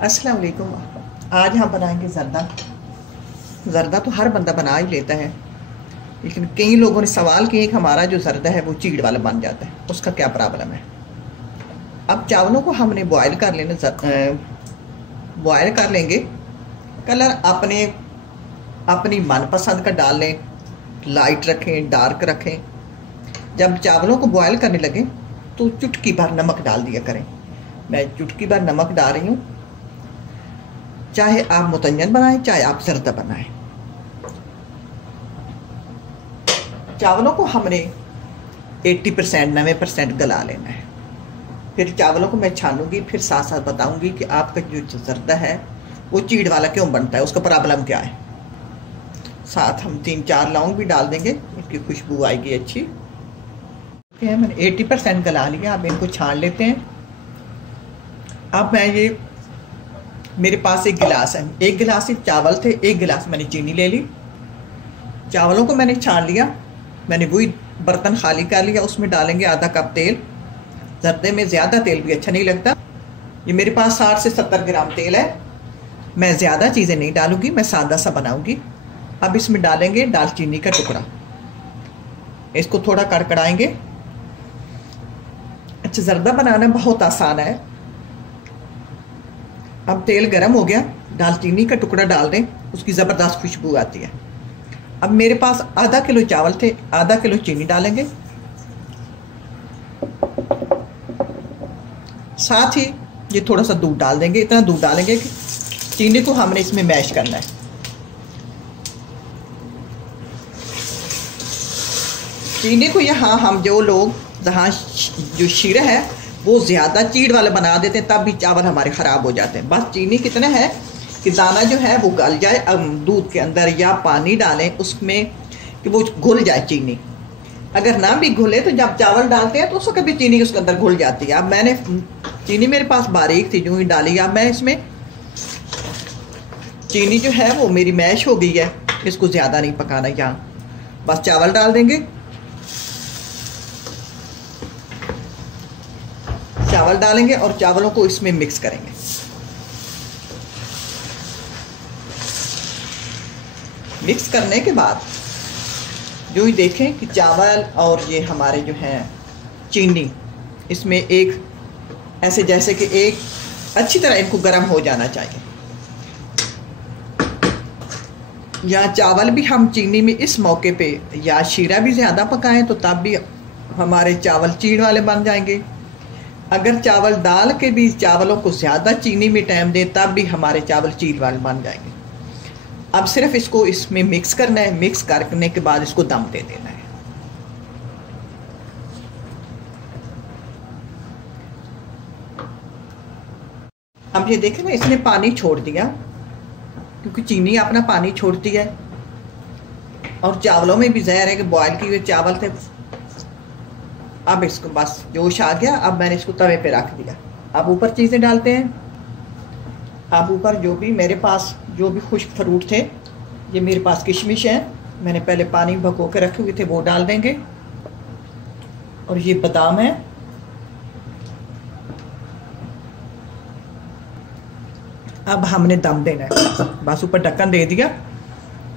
अस्सलाम वालेकुम। आज हम बनाएंगे ज़र्दा। ज़र्दा तो हर बंदा बना ही लेता है, लेकिन कई लोगों ने सवाल किए कि हमारा जो ज़र्दा है वो चीड़ वाला बन जाता है, उसका क्या प्रॉब्लम है। अब चावलों को हमने बॉयल कर लेना, बॉयल कर लेंगे। कलर अपनी मनपसंद का डाल लें, लाइट रखें, डार्क रखें। जब चावलों को बॉयल करने लगे तो चुटकी भर नमक डाल दिया करें। मैं चुटकी भर नमक डाल रही हूँ। चाहे आप मुतंजन बनाएं, चाहे आप ज़र्दा बनाएं। चावलों को हमने 80% 90% गला लेना है। फिर चावलों को मैं छानूंगी, फिर साथ साथ बताऊंगी कि आपका जो ज़र्दा है वो चीड़ वाला क्यों बनता है, उसका प्रॉब्लम क्या है। साथ हम 3-4 लौंग भी डाल देंगे, इसकी खुशबू आएगी अच्छी। मैंने 80% गला लिया। अब इनको छान लेते हैं। अब मेरे पास एक गिलास है, एक गिलास ही चावल थे, एक गिलास मैंने चीनी ले ली। चावलों को मैंने छान लिया। मैंने वही बर्तन खाली कर लिया, उसमें डालेंगे आधा कप तेल। ज़र्दे में ज़्यादा तेल भी अच्छा नहीं लगता। ये मेरे पास 60 से 70 ग्राम तेल है। मैं ज़्यादा चीज़ें नहीं डालूंगी, मैं सादा सा बनाऊंगी। अब इसमें डालेंगे दालचीनी का टुकड़ा। इसको थोड़ा कड़कड़ाएंगे। अच्छा, ज़र्दा बनाना बहुत आसान है। अब तेल गरम हो गया, दालचीनी का टुकड़ा डाल दें, उसकी ज़बरदस्त खुशबू आती है। अब मेरे पास आधा किलो चावल थे, आधा किलो चीनी डालेंगे। साथ ही ये थोड़ा सा दूध डाल देंगे। इतना दूध डालेंगे कि चीनी को हमने इसमें मैश करना है। चीनी को यहाँ हम जो शीरा है वो ज़्यादा चीड़ वाला बना देते हैं, तब भी चावल हमारे ख़राब हो जाते हैं। बस चीनी कितना है कि दाना जो है वो गल जाए। अब दूध के अंदर या पानी डालें उसमें कि वो घुल जाए चीनी। अगर ना भी घुले तो जब चावल डालते हैं तो उसको कभी चीनी उसके अंदर घुल जाती है। अब मैंने चीनी मेरे पास बारीक थी, जो ही डाली। अब मैं इसमें चीनी जो है वो मेरी मैश हो गई है। इसको ज़्यादा नहीं पकाना, यहाँ बस चावल डाल देंगे। चावल डालेंगे और चावलों को इसमें मिक्स करेंगे। मिक्स करने के बाद जो ही देखें कि चावल और ये हमारे जो हैं चीनी इसमें एक ऐसे जैसे कि एक अच्छी तरह इनको गर्म हो जाना चाहिए। या चावल भी हम चीनी में इस मौके पे या शीरा भी ज़्यादा पकाएं तो तब भी हमारे चावल चीड़ वाले बन जाएंगे। अगर चावल डाल के भी चावलों को ज़्यादा चीनी में टाइम दें तब भी हमारे चावल चीड़ वाले बन जाएंगे। अब सिर्फ इसको इसमें मिक्स करना है। मिक्स करने के बाद इसको दम दे देना है। अब ये देखें ना, इसने पानी छोड़ दिया क्योंकि चीनी अपना पानी छोड़ती है और चावलों में भी जहर है कि बॉयल किए हुए चावल थे। अब इसको बस जोश आ गया। अब मैंने इसको तवे पे रख दिया। अब ऊपर चीज़ें डालते हैं। अब ऊपर जो भी मेरे पास जो भी खुश्क फ्रूट थे, ये मेरे पास किशमिश है, मैंने पहले पानी भगो के रखे हुए थे, वो डाल देंगे। और ये बादाम है। अब हमने दम देना है। बस ऊपर ढक्कन दे दिया।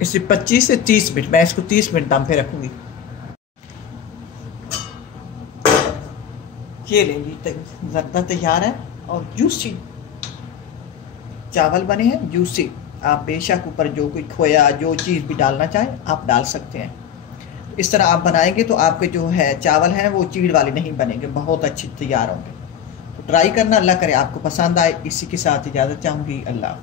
इसे 25 से 30 मिनट, मैं इसको 30 मिनट दम पे रखूँगी। ये ले ली, ज़र्दा तैयार है और जूसी चावल बने हैं, जूसी। आप बेशक ऊपर जो कोई खोया जो चीज़ भी डालना चाहें आप डाल सकते हैं। इस तरह आप बनाएंगे तो आपके जो है चावल हैं वो चीड़ वाले नहीं बनेंगे, बहुत अच्छे तैयार होंगे। तो ट्राई करना, अल्लाह करे आपको पसंद आए। इसी के साथ इजाज़त चाहूँगी। अल्लाह।